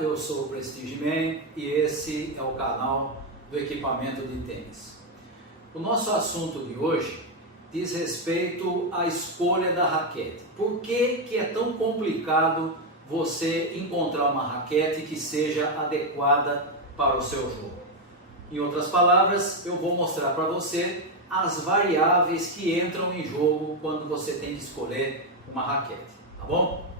eu sou o Prestige Man e esse é o canal do equipamento de tênis. O nosso assunto de hoje diz respeito à escolha da raquete. Por que é tão complicado você encontrar uma raquete que seja adequada para o seu jogo? Em outras palavras, eu vou mostrar para você as variáveis que entram em jogo quando você tem que escolher uma raquete, tá bom?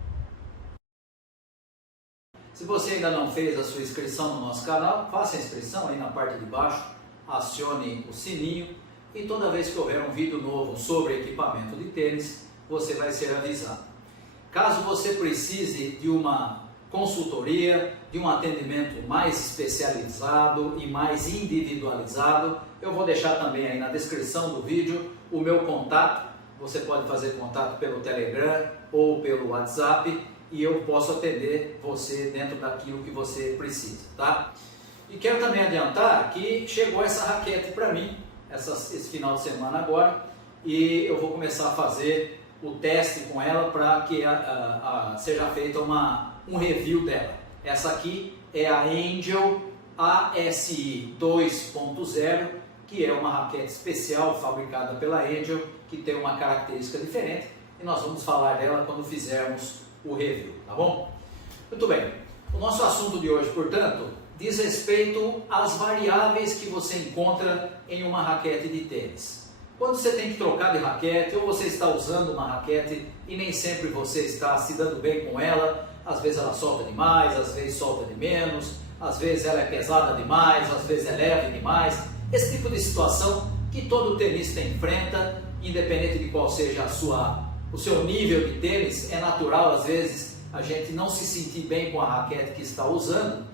Se você ainda não fez a sua inscrição no nosso canal, faça a inscrição aí na parte de baixo, acione o sininho e toda vez que houver um vídeo novo sobre equipamento de tênis, você vai ser avisado. Caso você precise de uma consultoria, de um atendimento mais especializado e mais individualizado, eu vou deixar também aí na descrição do vídeo o meu contato. Você pode fazer contato pelo Telegram ou pelo WhatsApp e eu posso atender você dentro daquilo que você precisa, tá? E quero também adiantar que chegou essa raquete para mim esse final de semana agora e eu vou começar a fazer o teste com ela para que seja feita um review dela. Essa aqui é a Angel ASI 2.0, que é uma raquete especial fabricada pela Angel, que tem uma característica diferente e nós vamos falar dela quando fizermos o review, tá bom? Muito bem, o nosso assunto de hoje, portanto, diz respeito às variáveis que você encontra em uma raquete de tênis. Quando você tem que trocar de raquete ou você está usando uma raquete e nem sempre você está se dando bem com ela, às vezes ela solta demais, às vezes solta de menos, às vezes ela é pesada demais, às vezes é leve demais. Esse tipo de situação que todo tenista enfrenta, independente de qual seja o seu nível de tênis, é natural às vezes a gente não se sentir bem com a raquete que está usando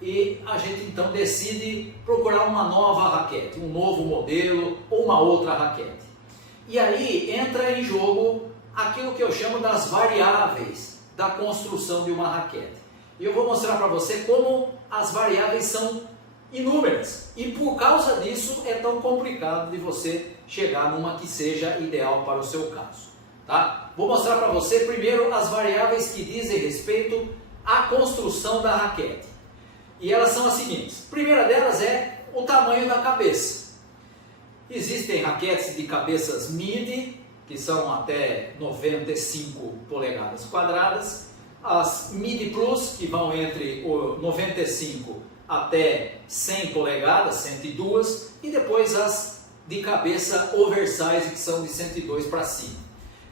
e a gente então decide procurar uma nova raquete, um novo modelo ou uma outra raquete. E aí entra em jogo aquilo que eu chamo das variáveis da construção de uma raquete. E eu vou mostrar para você como as variáveis são inúmeras e por causa disso é tão complicado de você chegar numa que seja ideal para o seu caso. Tá? Vou mostrar para você primeiro as variáveis que dizem respeito à construção da raquete. E elas são as seguintes. A primeira delas é o tamanho da cabeça. Existem raquetes de cabeças midi, que são até 95 polegadas quadradas. As midi plus, que vão entre 95 até 100 polegadas, 102. E depois as de cabeça oversize, que são de 102 para cima.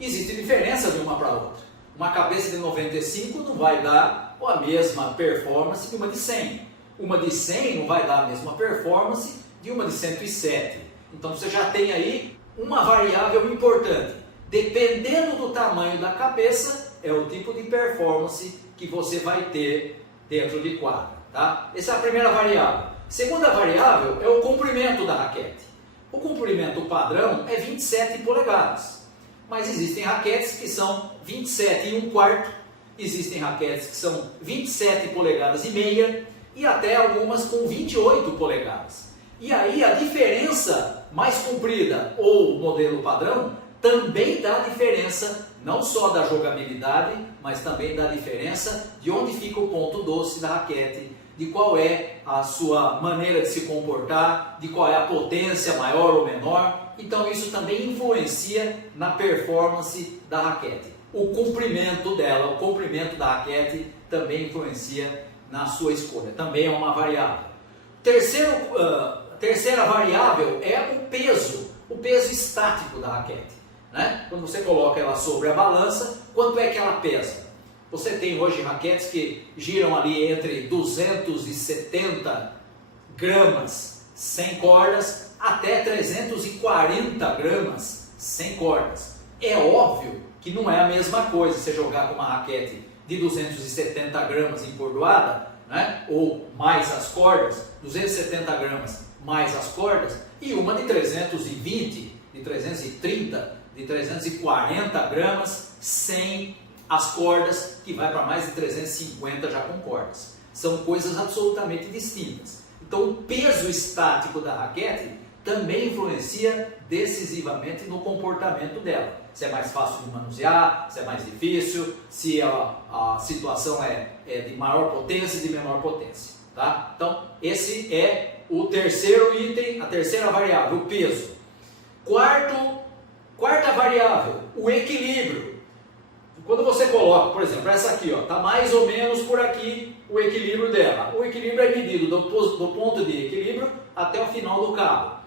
Existe diferença de uma para outra. Uma cabeça de 95 não vai dar a mesma performance de uma de 100. Uma de 100 não vai dar a mesma performance de uma de 107. Então você já tem aí uma variável importante. Dependendo do tamanho da cabeça, é o tipo de performance que você vai ter dentro de quadra. Tá? Essa é a primeira variável. Segunda variável é o comprimento da raquete. O comprimento padrão é 27 polegadas. Mas existem raquetes que são 27 e 1/4, existem raquetes que são 27 polegadas e meia e até algumas com 28 polegadas. E aí a diferença mais comprida ou modelo padrão também dá diferença não só da jogabilidade, mas também dá diferença de onde fica o ponto doce da raquete, de qual é a sua maneira de se comportar, de qual é a potência maior ou menor. Então isso também influencia na performance da raquete. O comprimento dela, o comprimento da raquete também influencia na sua escolha, também é uma variável. Terceira variável é o peso estático da raquete. Né? Quando você coloca ela sobre a balança, quanto é que ela pesa? Você tem hoje raquetes que giram ali entre 270 gramas sem cordas até 340 gramas sem cordas. É óbvio que não é a mesma coisa você jogar com uma raquete de 270 gramas emcordoada, né? Ou mais as cordas, 270 gramas mais as cordas, e uma de 320, de 330, de 340 gramas sem as cordas, que vai para mais de 350 já com cordas. São coisas absolutamente distintas. Então o peso estático da raquete também influencia decisivamente no comportamento dela. Se é mais fácil de manusear, se é mais difícil, se a situação é de maior potência e de menor potência. Tá? Então, esse é o terceiro item, a terceira variável, o peso. Quarta variável, o equilíbrio. Quando você coloca, por exemplo, essa aqui, está mais ou menos por aqui o equilíbrio dela. O equilíbrio é medido do ponto de equilíbrio até o final do cabo.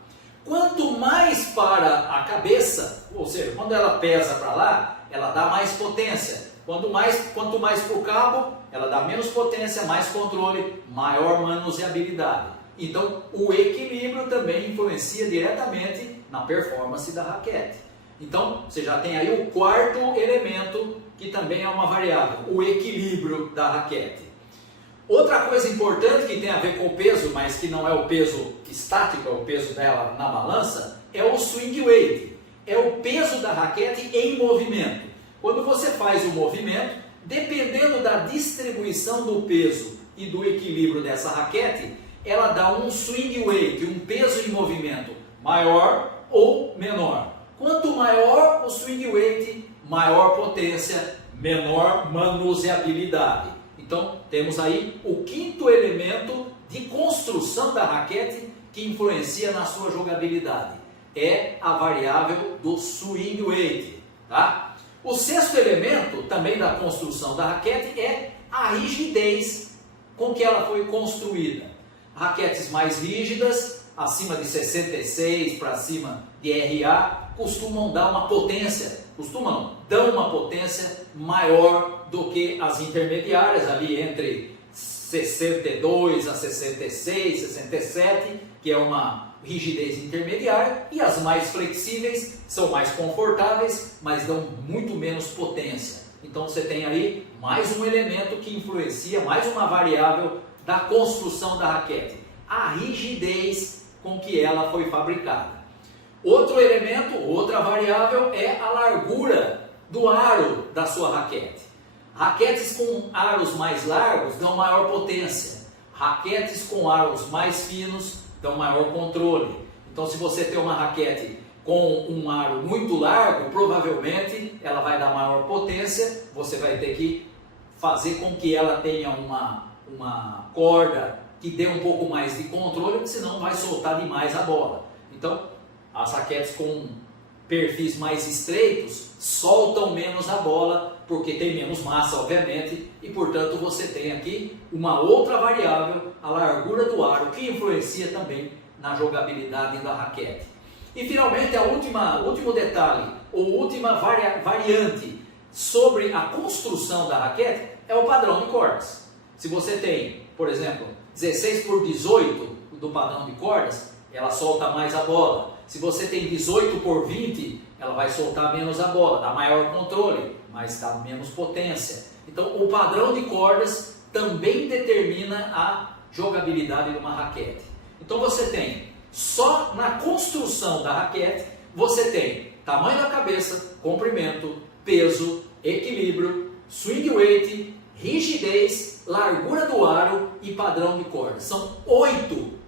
Quanto mais para a cabeça, ou seja, quando ela pesa para lá, ela dá mais potência. Quanto mais para o cabo, ela dá menos potência, mais controle, maior manuseabilidade. Então, o equilíbrio também influencia diretamente na performance da raquete. Então, você já tem aí o quarto elemento, que também é uma variável, o equilíbrio da raquete. Outra coisa importante que tem a ver com o peso, mas que não é o peso estático, é o peso dela na balança, é o swing weight. É o peso da raquete em movimento. Quando você faz o movimento, dependendo da distribuição do peso e do equilíbrio dessa raquete, ela dá um swing weight, um peso em movimento maior ou menor. Quanto maior o swing weight, maior potência, menor manuseabilidade. Então, temos aí o quinto elemento de construção da raquete que influencia na sua jogabilidade. É a variável do swing weight. Tá? O sexto elemento, também da construção da raquete, é a rigidez com que ela foi construída. Raquetes mais rígidas, acima de 66 para cima de RA, costumam dar uma potência, dão uma potência maior do que as intermediárias, ali entre 62 a 66, 67, que é uma rigidez intermediária, e as mais flexíveis são mais confortáveis, mas dão muito menos potência. Então você tem aí mais um elemento que influencia, mais uma variável da construção da raquete, a rigidez com que ela foi fabricada. Outro elemento, outra variável é a largura do aro da sua raquete. Raquetes com aros mais largos dão maior potência. Raquetes com aros mais finos dão maior controle. Então, se você tem uma raquete com um aro muito largo, provavelmente ela vai dar maior potência. Você vai ter que fazer com que ela tenha uma corda que dê um pouco mais de controle, porque senão vai soltar demais a bola. Então, as raquetes com perfis mais estreitos soltam menos a bola, porque tem menos massa, obviamente, e portanto você tem aqui uma outra variável, a largura do aro, que influencia também na jogabilidade da raquete. E finalmente, o último detalhe, ou última variante sobre a construção da raquete é o padrão de cordas. Se você tem, por exemplo, 16 por 18 do padrão de cordas, ela solta mais a bola. Se você tem 18 por 20, ela vai soltar menos a bola, dá maior controle, mas dá menos potência. Então, o padrão de cordas também determina a jogabilidade de uma raquete. Então, você tem, só na construção da raquete, você tem tamanho da cabeça, comprimento, peso, equilíbrio, swing weight, rigidez, largura do aro e padrão de cordas. São 8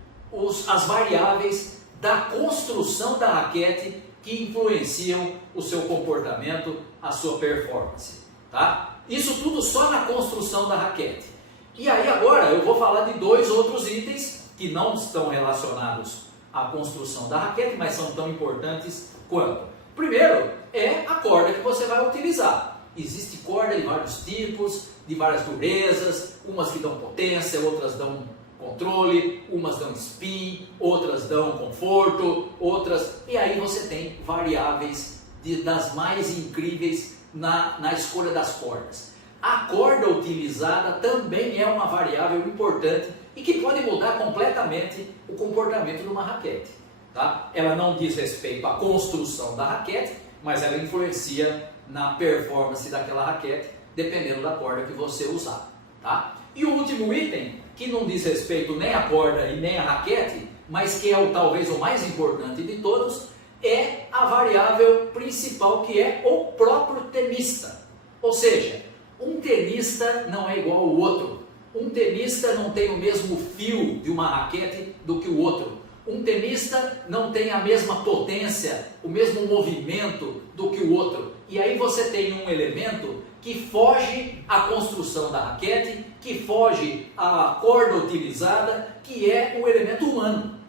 as variáveis da construção da raquete que influenciam o seu comportamento, a sua performance. Tá? Isso tudo só na construção da raquete. E aí agora eu vou falar de dois outros itens que não estão relacionados à construção da raquete, mas são tão importantes quanto. Primeiro é a corda que você vai utilizar. Existe corda de vários tipos, de várias durezas, umas que dão potência, outras dão controle, umas dão spin, outras dão conforto, outras... E aí você tem variáveis das mais incríveis na escolha das cordas. A corda utilizada também é uma variável importante e que pode mudar completamente o comportamento de uma raquete. Tá? Ela não diz respeito à construção da raquete, mas ela influencia na performance daquela raquete, dependendo da corda que você usar. Tá? E o último item, que não diz respeito nem à corda e nem à raquete, mas que é talvez o mais importante de todos, é a variável principal, que é o próprio tenista. Ou seja, um tenista não é igual ao outro. Um tenista não tem o mesmo fio de uma raquete do que o outro. Um tenista não tem a mesma potência, o mesmo movimento do que o outro. E aí você tem um elemento que foge à construção da raquete, que foge à corda utilizada, que é o elemento humano.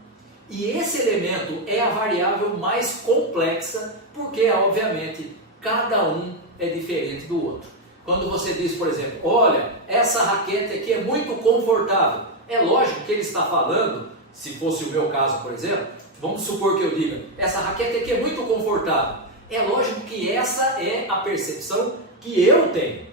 E esse elemento é a variável mais complexa, porque, obviamente, cada um é diferente do outro. Quando você diz, por exemplo, olha, essa raquete aqui é muito confortável, é lógico que ele está falando, se fosse o meu caso, por exemplo, vamos supor que eu diga, essa raquete aqui é muito confortável. É lógico que essa é a percepção que eu tenho.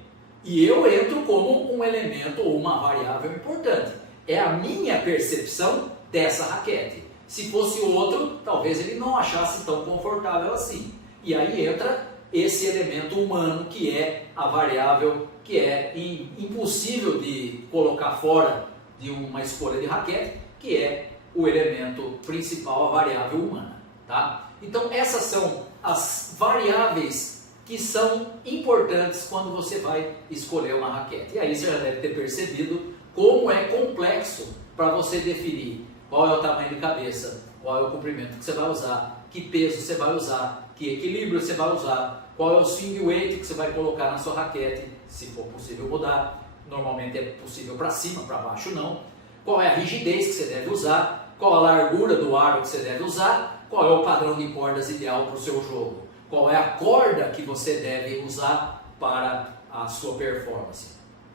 E eu entro como um elemento ou uma variável importante. É a minha percepção dessa raquete. Se fosse o outro, talvez ele não achasse tão confortável assim. E aí entra esse elemento humano, que é a variável que é impossível de colocar fora de uma escolha de raquete, que é o elemento principal, a variável humana. Tá? Então essas são as variáveis que são importantes quando você vai escolher uma raquete. E aí você já deve ter percebido como é complexo para você definir qual é o tamanho de cabeça, qual é o comprimento que você vai usar, que peso você vai usar, que equilíbrio você vai usar, qual é o swing weight que você vai colocar na sua raquete, se for possível mudar. Normalmente é possível para cima, para baixo não. Qual é a rigidez que você deve usar, qual a largura do aro que você deve usar, qual é o padrão de cordas ideal para o seu jogo, qual é a corda que você deve usar para a sua performance.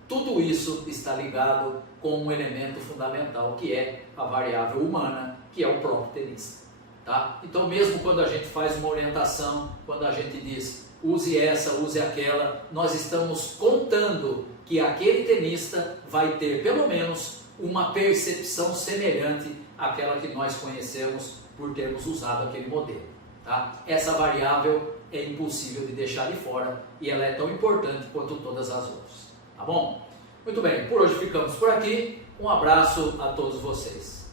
Tudo isso está ligado com um elemento fundamental, que é a variável humana, que é o próprio tenista. Tá? Então mesmo quando a gente faz uma orientação, quando a gente diz use essa, use aquela, nós estamos contando que aquele tenista vai ter pelo menos uma percepção semelhante àquela que nós conhecemos por termos usado aquele modelo. Tá? Essa variável é impossível de deixar de fora e ela é tão importante quanto todas as outras. Tá bom? Muito bem, por hoje ficamos por aqui. Um abraço a todos vocês.